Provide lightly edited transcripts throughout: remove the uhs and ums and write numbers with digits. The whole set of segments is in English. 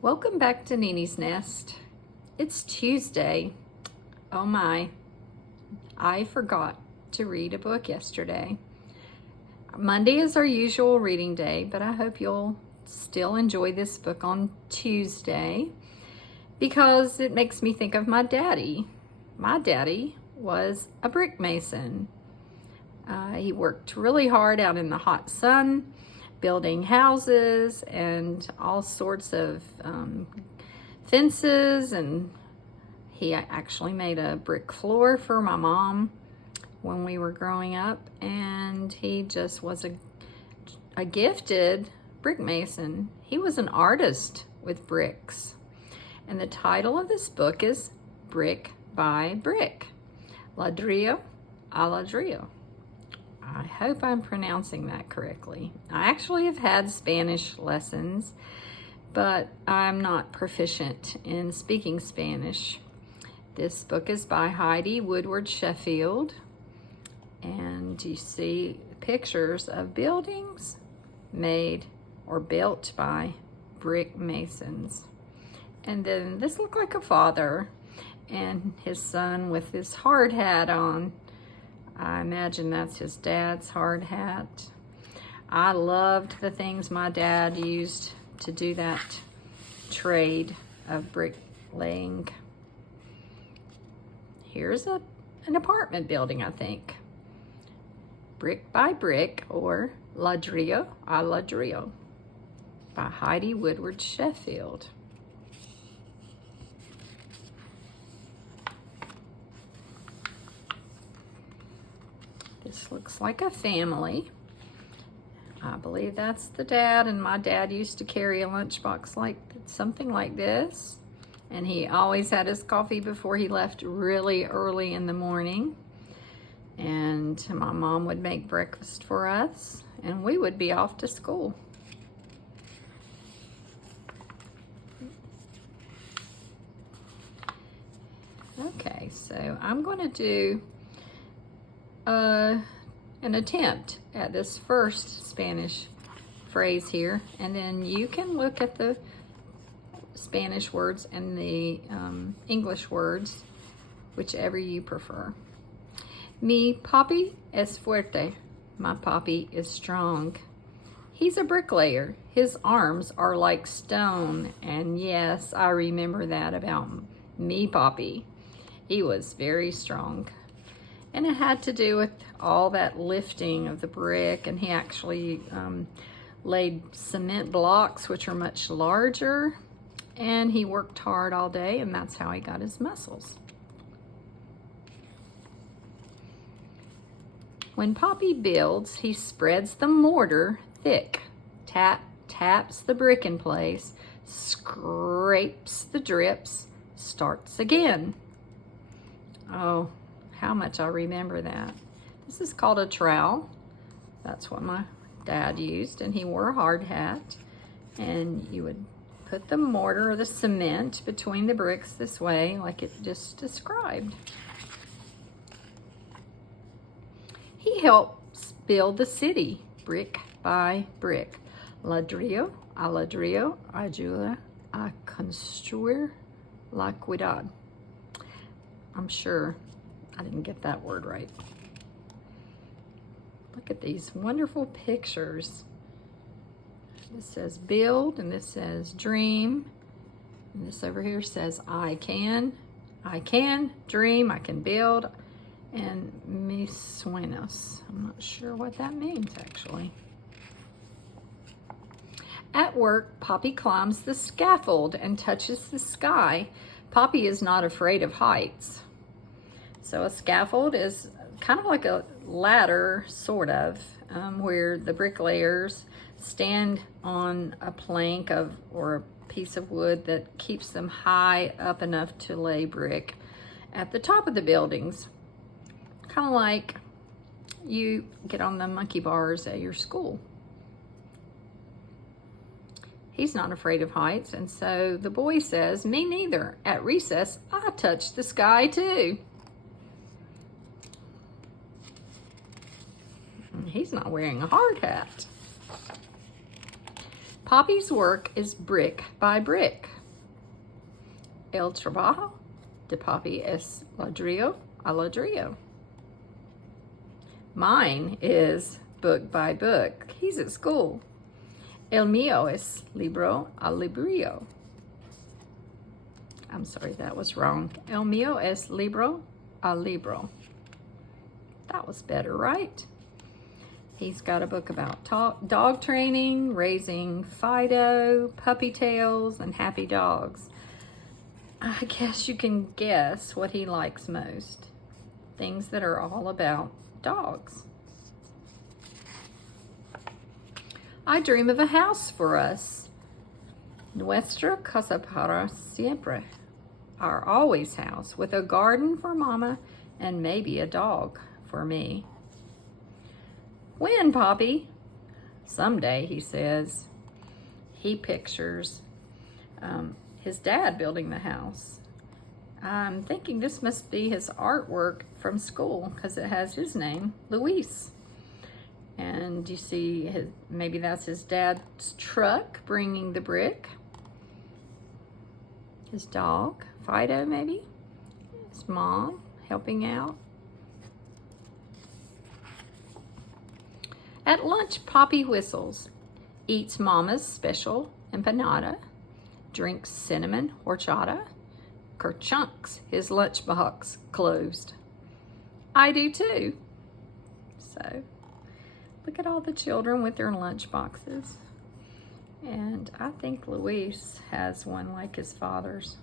Welcome back to Nini's Nest. It's Tuesday. Oh my, I forgot to read a book yesterday. Monday is our usual reading day, but I hope you'll still enjoy this book on Tuesday because it makes me think of my daddy. My daddy was a brick mason. He worked really hard out in the hot sun, building houses and all sorts of fences, and he actually made a brick floor for my mom when we were growing up, and he just was a gifted brick mason. He was an artist with bricks, and the title of this book is Brick by Brick, Ladrillo a Ladrillo. I hope I'm pronouncing that correctly. I actually have had Spanish lessons, but I'm not proficient in speaking Spanish. This book is by Heidi Sheffield, and you see pictures of buildings made or built by brick masons. And then this looked like a father and his son with his hard hat on. I imagine that's his dad's hard hat. I loved the things my dad used to do that trade of bricklaying. Here's an apartment building, I think. Brick by Brick, or Ladrillo a Ladrillo, by Heidi Sheffield. This looks like a family. I believe that's the dad, and my dad used to carry a lunchbox like something like this, and he always had his coffee before he left really early in the morning, and my mom would make breakfast for us, and we would be off to school. Okay, so I'm going to do an attempt at this first Spanish phrase here, and then you can look at the Spanish words and the English words, whichever you prefer. Mi papi es fuerte. My papi is strong. He's a bricklayer. His arms are like stone, and yes, I remember that about me papi. He was very strong. And it had to do with all that lifting of the brick, and he actually laid cement blocks, which are much larger, and he worked hard all day, and that's how he got his muscles. When Papi builds, he spreads the mortar thick, taps the brick in place, scrapes the drips, starts again. Oh, how much I remember that. This is called a trowel. That's what my dad used, and he wore a hard hat. And you would put the mortar or the cement between the bricks this way, like it just described. He helps build the city, brick by brick. Ladrillo a ladrillo ayuda a construir la ciudad. I'm sure I didn't get that word right. Look at these wonderful pictures. This says build, and this says dream, and this over here says I can dream, I can build, and mis sueños. I'm not sure what that means actually. At work, Papi climbs the scaffold and touches the sky. Papi is not afraid of heights. So a scaffold is kind of like a ladder, sort of, where the bricklayers stand on a plank or a piece of wood that keeps them high up enough to lay brick at the top of the buildings. Kind of like you get on the monkey bars at your school. He's not afraid of heights, and so the boy says, me neither. At recess, I touched the sky too. He's not wearing a hard hat. Poppy's work is brick by brick. El trabajo de Poppy es ladrillo a ladrillo. Mine is book by book. He's at school. El mío es libro a librillo. I'm sorry, that was wrong. El mío es libro a libro. That was better, right? He's got a book about dog training, raising Fido, puppy tails, and happy dogs. I guess you can guess what he likes most. Things that are all about dogs. I dream of a house for us. Nuestra casa para siempre. Our always house, with a garden for Mama and maybe a dog for me. When, Poppy? Someday, he says. He pictures his dad building the house. I'm thinking this must be his artwork from school because it has his name, Luis. And you see, maybe that's his dad's truck bringing the brick. His dog, Fido, maybe. His mom helping out. At lunch, Poppy whistles, eats Mama's special empanada, drinks cinnamon horchata, kerchunks his lunchbox closed. I do too. So, look at all the children with their lunch boxes. And I think Luis has one like his father's.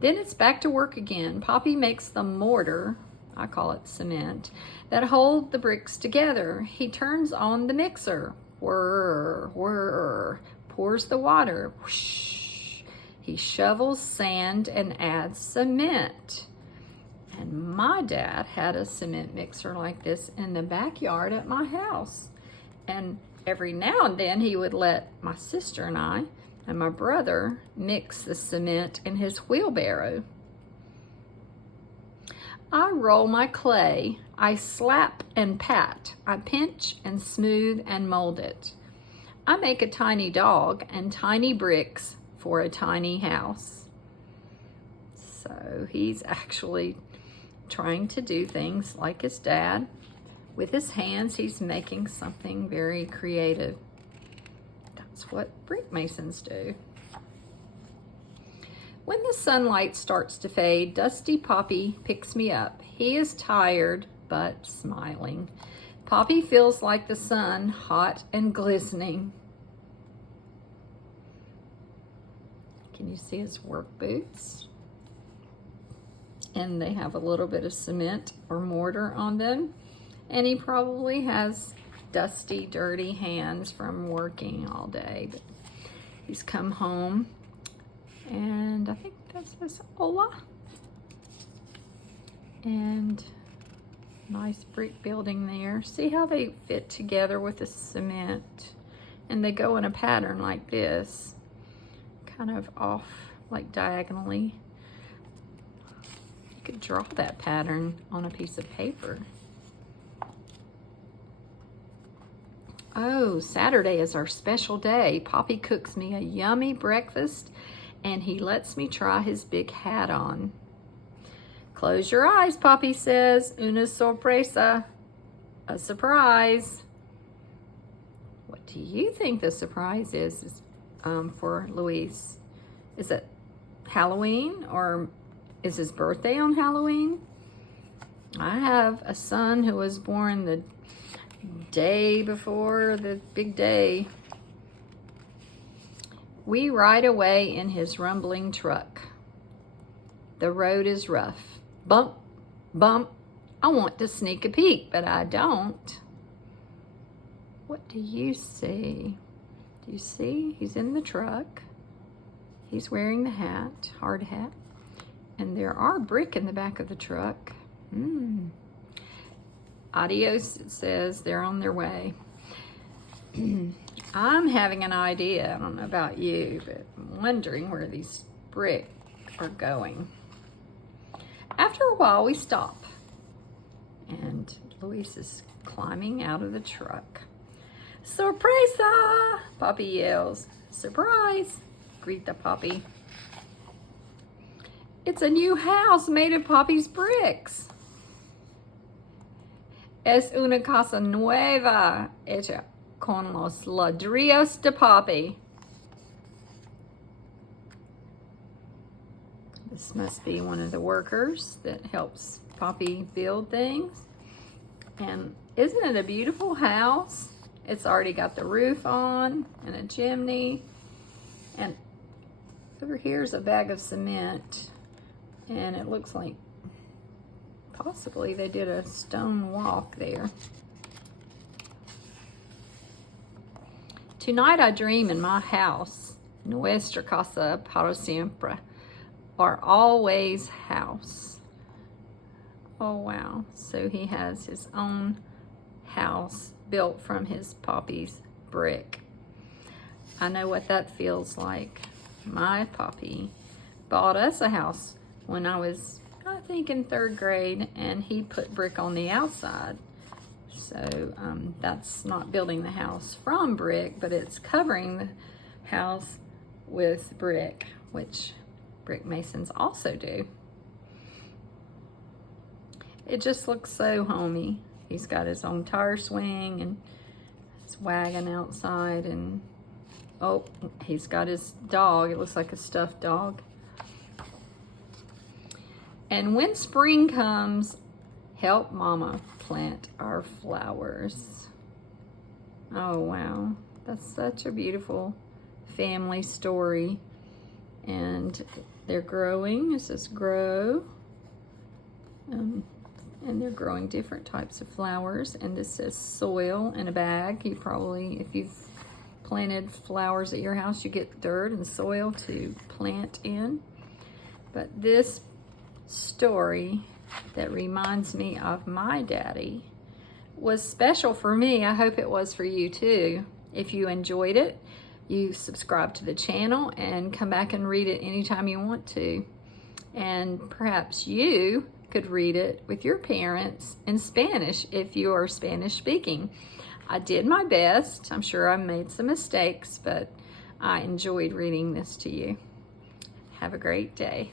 Then it's back to work again. Poppy makes the mortar, I call it cement, that hold the bricks together. He turns on the mixer. Whir, whir. Pours the water. Whoosh. He shovels sand and adds cement. And my dad had a cement mixer like this in the backyard at my house. And every now and then he would let my sister and I and my brother mix the cement in his wheelbarrow. I roll my clay. I slap and pat. I pinch and smooth and mold it. I make a tiny dog and tiny bricks for a tiny house. So he's actually trying to do things like his dad. With his hands, he's making something very creative. That's what brickmasons do. When the sunlight starts to fade, Dusty Poppy picks me up. He is tired, but smiling. Poppy feels like the sun, hot and glistening. Can you see his work boots? And they have a little bit of cement or mortar on them. And he probably has dusty, dirty hands from working all day. But he's come home. And I think that says hola. And nice brick building there. See how they fit together with the cement? And they go in a pattern like this. Kind of off, like diagonally. You could draw that pattern on a piece of paper. Oh, Saturday is our special day. Poppy cooks me a yummy breakfast and he lets me try his big hat on. Close your eyes, Poppy says. Una sorpresa. A surprise. What do you think the surprise is for Luis? Is it Halloween or is his birthday on Halloween? I have a son who was born the day before the big day. We ride away in his rumbling truck. The road is rough. Bump, bump. I want to sneak a peek, but I don't. What do you see? Do you see? He's in the truck. He's wearing the hat, hard hat. And there are brick in the back of the truck. Adios, it says. They're on their way. I'm having an idea. I don't know about you, but I'm wondering where these bricks are going. After a while, we stop. And Luis is climbing out of the truck. Sorpresa! Poppy yells. Surprise! Greet the Poppy. It's a new house made of Poppy's bricks. Es una casa nueva hecha con los ladrillos de Poppy. This must be one of the workers that helps Poppy build things. And isn't it a beautiful house? It's already got the roof on and a chimney. And over here's a bag of cement. And it looks like possibly they did a stone walk there. Tonight I dream in my house, nuestra casa para siempre, or always house. Oh wow, so he has his own house built from his Poppy's brick. I know what that feels like. My Poppy bought us a house when I was, I think, in 3rd grade, and he put brick on the outside. So that's not building the house from brick, but it's covering the house with brick, which brick masons also do. It just looks so homey. He's got his own tire swing and his wagon outside, and oh, he's got his dog. It looks like a stuffed dog. And when spring comes, help Mama plant our flowers. Oh wow, that's such a beautiful family story. And they're growing. It says grow. And they're growing different types of flowers. And this says soil in a bag. You probably, if you've planted flowers at your house, you get dirt and soil to plant in. But this story that reminds me of my daddy was special for me. I hope it was for you too. If you enjoyed it, you subscribe to the channel and come back and read it anytime you want to. And perhaps you could read it with your parents in Spanish if you are Spanish speaking. I did my best. I'm sure I made some mistakes, but I enjoyed reading this to you. Have a great day.